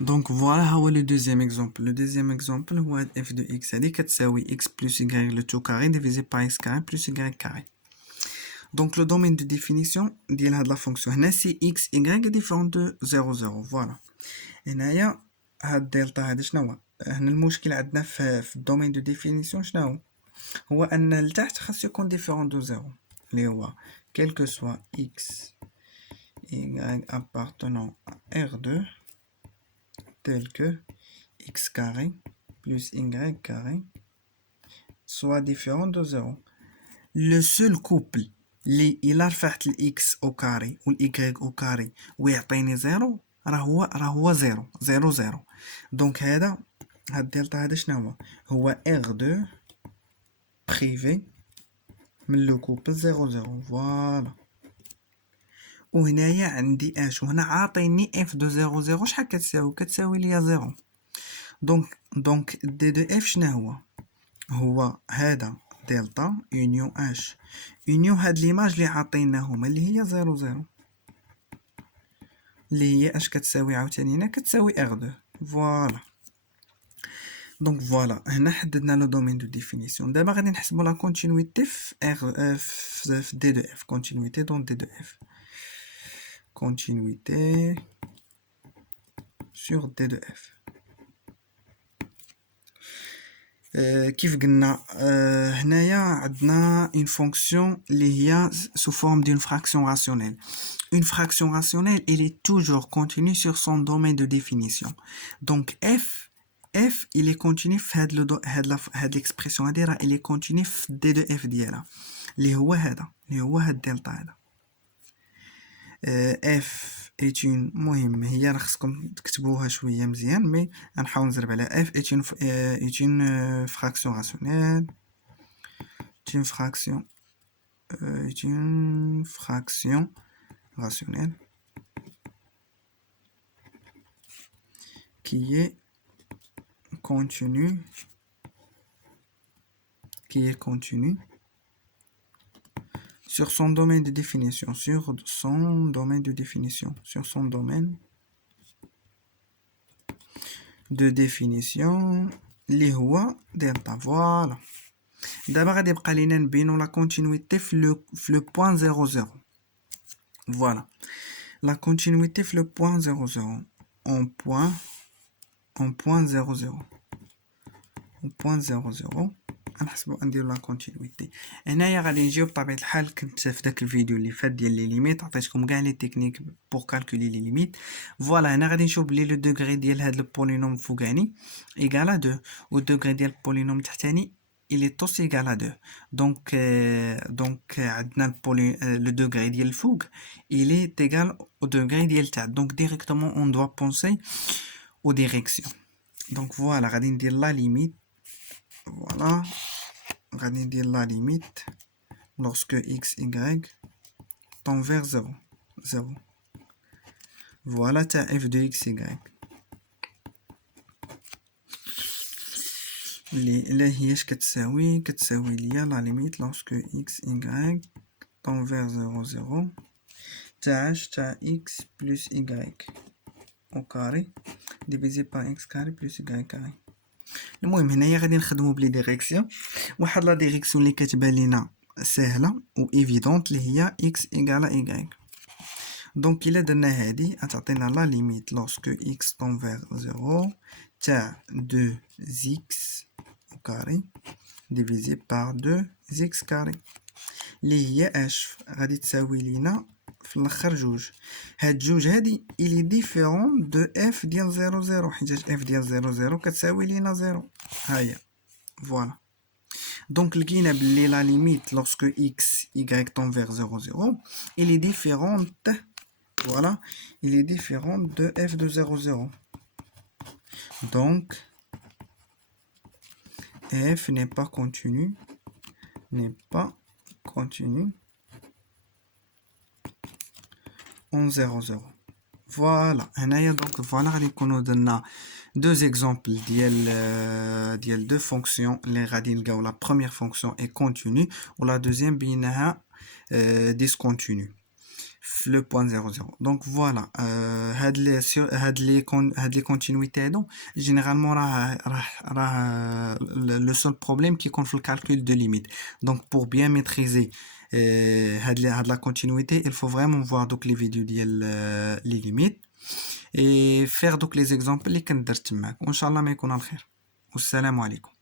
Donc voilà le deuxième exemple. Le deuxième exemple, f de x هذه كتساوي x plus y le tout carré divisé par x carré plus y carré. Donc le domaine de définition de la fonction هنا c'est x y est différent de 0 0. Voilà. هنايا هاد الدلتا هذا شنو هو؟ هنا المشكل عندنا في الدومين دو ديفينيسيون شنو هو ان لتحت خاص يكون ديفيرون دو 0 اللي هو quel que soit x y appartenant à R2 tel que x carré plus y carré soit différent de 0. Le seul couple اللي إلا رفعت x au carré و y au carré ويعطيني 0 راه هو 0 0 0. دونك هاد الدلتا هذا شنو هو R2 بريفي من لو كوبل 0 0. فوالا. وهنايا عندي اش وهنا عاطيني اف دو 0 0 شحال كتساوي ليا 0. دونك دي دو اف شنو هو هذا دلتا يونيون اش يونيون هاد ليماج اللي عاطيناهما اللي هي 0 0 اللي هي اش كتساوي عاوتاني هنا كتساوي ار 2. فوالا. دونك فوالا هنا حددنا لو دومين دو ديفينيسيون. دابا غادي نحسبوا لا كونتينيتي في ار في دي دو اف. كونتينيتي دون دي دو اف. continuité sur D2F. كيف قلنا هنايا عندنا une fonction اللي هي sous forme d'une fraction rationnelle. Une fraction rationnelle, elle est toujours continue sur son domaine de définition. Donc f il est continu في هاد l'expression هادي راه il est continu في D2F ديالها اللي هو هاد الدلتا هذا. f est une مهم هي راه خصكم تكتبوها شويه مزيان مي غنحاول نزرب عليها. f est une fraction rationnelle rationnelle qui est continue sur son domaine de définition, اللي هو دلتا. فوالا. دابا غادي يبقى لينا نبينو لا كونتينيتي في لو بوين 0 0. فوالا. لا كونتينيتي في لو بوين 0 0 en point 0 0 غنحسبوا نديرو لا كونتينيتي. هنايا غادي نجيو بطبيعه الحال كنت في داك الفيديو اللي فات ديال لي ليميت عطيتكم كاع لي تكنيك بور كالكولي لي ليميت. فوالا. هنا غادي نشوف بلي لو دوغري ديال هاد البولينوم فوقاني ايغال ا 2 و الدوغري ديال البولينوم تحتاني il est aussi égal à 2. donc عندنا le degré ديال الفوق il est égal au degré ديال تحت. donc directement on doit penser aux directions. donc voilà غادي ندير لا ليميت. voilà غادي ندير لا ليميت lorsque x y tend vers 0 0. voilà تاع f de x y اللي هي اش كتساوي ليا لا ليميت lorsque x y tend vers 0 0 تاع x plus y au carré divisé par x carré plus y carré. المهم هنايا غادي نخدمو بلي ديريكسيون. واحد لا ديريكسيون اللي كتبان لينا سهله و ايفيدونت اللي هي x égale à y. دونك الا درنا هادي غتعطينا لا ليميت lorsque x tend vers 0 تاع 2x au carré divisé par 2x carré اللي هي اش غادي تساوي لينا في الاخر جوج. هاد جوج هادي الي ديفيرون دو اف ديال 0 0 حيت اف ديال 0 0 كتساوي لينا 0. ها هي. فوالا. دونك لقينا بلي لا ليميت lorsque x y tend vers 0 0 il est différente. voilà il est différente de f de 0 0. donc f n'est pas continu en 0 0. فوالا. هنايا دونك فوالا غادي نكونو درنا deux exemples ديال deux fonctions اللي غادي نلقاو لا première fonction est continue و لا deuxième بينها discontinue. le point 00. Donc voilà, هاد les continuités هادو généralement le seul problème qui compte le calcul de limite. Donc pour bien maîtriser هاد la continuité, il faut vraiment voir donc les vidéos ديال les limites et faire donc les exemples اللي كنت درت تماك، وان شاء الله ما يكون على خير، والسلام عليكم.